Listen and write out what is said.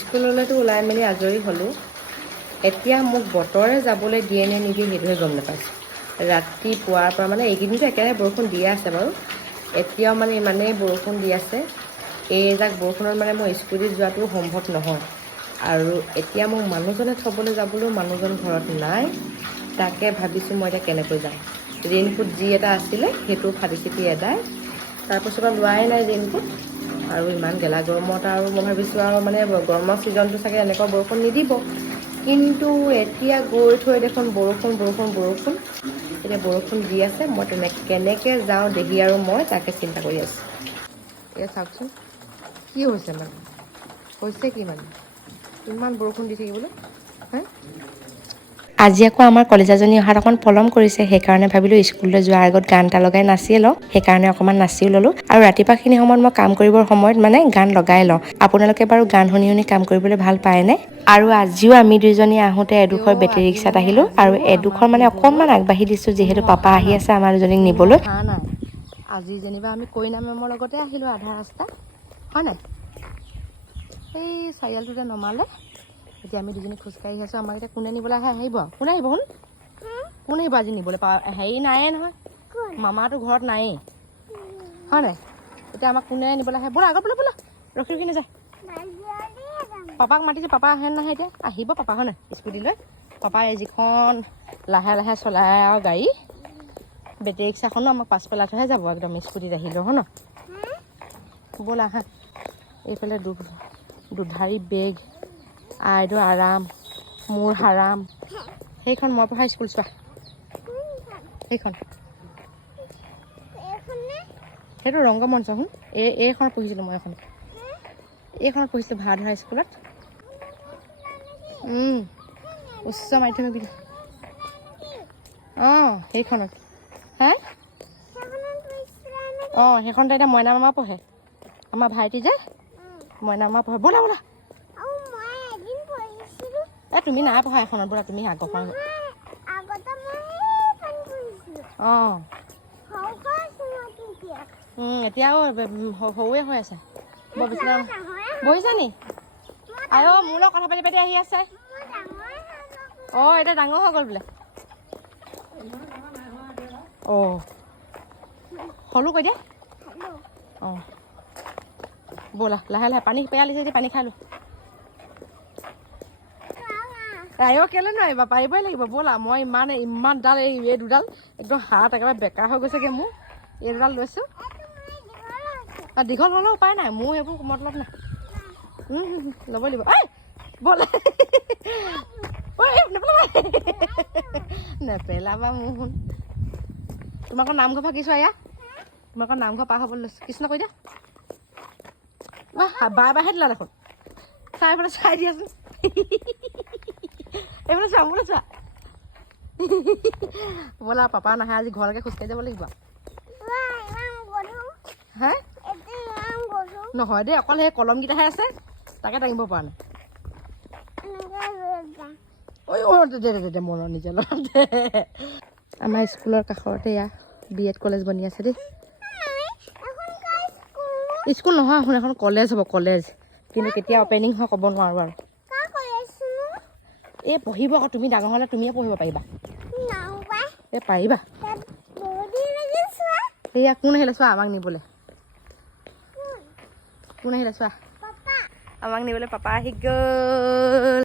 স্কুললৈতো ওলাই মেলি আজৰি হ'লোঁ। এতিয়া মোক বতৰে যাবলৈ দিয়ে নে নিদিয়ে সেইটোহে গম নাপাইছোঁ। ৰাতিপুৱাৰ পৰা মানে এইকেইদিনটো একেৰাহে বৰষুণ দিয়ে আছে বাৰু, এতিয়াও মানে ইমানেই বৰষুণ দি আছে। এইজাক বৰষুণত মানে মই স্কুটিত যোৱাটো সম্ভৱ নহয়। আৰু এতিয়া মোক মানুহজনে থ'বলৈ যাবলৈও মানুহজন ঘৰত নাই। তাকে ভাবিছোঁ মই এতিয়া কেনেকৈ যাম। ৰেইনকোট যি এটা আছিলে সেইটো ফাটি চিটি এদাই, তাৰপিছত লোৱাই নাই ৰেইনকোট। আৰু ইমান গেলা গৰমত আৰু মই ভাবিছোঁ আৰু মানে গৰমৰ ছিজনটো চাগে এনেকুৱা বৰষুণ নিদিব। কিন্তু এতিয়া গৈ থৈ দেখোন বৰষুণ। এতিয়া বৰষুণ দি আছে, মই কেনেকৈ যাওঁ দেহি আৰু মই তাকে চিন্তা কৰি আছোঁ। এয়া চাওকচোন কি হৈছে মানে, হৈছে কি মানে ইমান বৰষুণ দি থাকিবলৈ। আজি আকৌ আমাৰ কলেজাজনী অহাত অকণ পলম কৰিছে, সেইকাৰণে ভাবিলোঁ স্কুললৈ যোৱাৰ আগত গান এটা লগাই নাচিয়ে লওঁ। সেইকাৰণে অকণমান নাচিও ল'লোঁ। আৰু ৰাতিপুৱাখিনি সময়ত মই কাম কৰিবৰ সময়ত মানে গান লগাই লওঁ। আপোনালোকে বাৰু গান শুনি শুনি কাম কৰিবলৈ ভাল পায়নে? আৰু আজিও আমি দুইজনী আহোঁতে এডোখৰ বেটেৰী ৰিক্সাত আহিলোঁ, আৰু এডোখৰ মানে অকণমান আগবাঢ়ি দিছোঁ যিহেতু পাপা আহি আছে আমাৰ দুজনীক নিবলৈ। আজি যেনিবা আমি কইনা মেমৰ লগতে আহিলোঁ আধা ৰাস্তা, হয় নাই? এই চাৰিআলিটোতে নমালে। এতিয়া আমি দুজনী খোজকাঢ়ি আছোঁ। আমাক এতিয়া কোনে নিবলৈ আহে আহিব আৰু। কোনে আহিব কোন আহিব আজি নিবলৈ? হেৰি নায়েই নহয়, মামাটো ঘৰত নায়েই, হয় নাই? এতিয়া আমাক কোনে নিবলৈ আহে? ব'লা আগত ব'লা, ৰখি নাযায়। পাপাক মাতিছে, পাপা আহে নাহে এতিয়া? আহিব পাপা, হয় নাই? স্কুটি লৈ পাপাই যিখন লাহে লাহে চলাই আৰু গাড়ী, বেটেৰী ৰিক্সাখনো আমাক পাছ পেলাই থৈহে যাব একদম স্কুটিত আহিলেও, হয় ন? ব'লা আহা। এইফালে দুধাৰী বেগ, আইদেউ আৰাম, মোৰ হাৰাম। সেইখন মই পঢ়া স্কুল চোৱা, সেইখন সেইটো ৰংগমঞ্চ। শুন, এইখনত পঢ়িছিলোঁ মই, এইখনত পঢ়িছিলোঁ ভাড়াধৰা স্কুলত। উচ্চ মাধ্যমিক বিদ্যালয়। অঁ সেইখনত। হা সেইখনতে এতিয়া মইনা মামা পঢ়ে, আমাৰ ভাইটি যে মইনা মামা পঢ়ে। ব'লা তুমি নাই পঢ়া এখনত, ব'লা তুমি আগৰ পৰা। এতিয়াও সৰুৱে হৈ আছে। বৰ বেছি বহিছে নি? আৰু মোৰ লগত কথা পাতি আহি আছে। এতিয়া ডাঙৰ হৈ গ'ল বোলে। হ'লো কৈ দিয়া। ব'লা লাহে লাহে, পানী পেয়ালিছে যদি পানী খাই লো। কেলৈ নোৱাৰিবা, পাৰিবই লাগিব। ব'লা, মই ইমান ডাল এই দুডাল একদম হাত একেবাৰে বেকা হৈ গৈছেগৈ মোৰ। এই দুডাল লৈছোঁ। দীঘল হ'লেও উপায় নাই, মোৰ এইবোৰ মতলব নাই। ল'ব লাগিব। ব'লা নেপেলাবা মোৰ শুন। তোমালোকৰ নামঘৰ ভাগিছোঁ এয়া, তোমালোকৰ নামঘৰ পাৰ হ'বলৈ লৈছোঁ। কৃষ্ণ কৈ দিয়া। বাৰহে দিলা দেখোন। এইফালে চাই দিয়াচোন। এইফালে চোৱা, মোলৈ চোৱা। ব'লা, পাপা নাহে আজি, ঘৰলৈকে খোজকাঢ়ি যাব লাগিব। নহয় দেই, অকল সেই কলমকেইটাহে আছে, তাকে দাঙিব পৰা নাই। দে মনৰ নিজৰ দে। আমাৰ স্কুলৰ কাষতে এয়া BEd কলেজ বনি আছে দেই। স্কুল নহয়, শুন, এখন কলেজ হ'ব, কলেজ। কিন্তু কেতিয়া অপেনিং হয় ক'ব নোৱাৰোঁ আৰু। এই পঢ়িব আকৌ, তুমি ডাঙৰ হ'লে তুমিয়ে পঢ়িব পাৰিবা। পাৰিবা। সেয়া কোন আহিলে চোৱা আমাক নিবলৈ। কোন আহিলে চোৱা, আমাক নিবলৈ পাপা আহি গ'ল।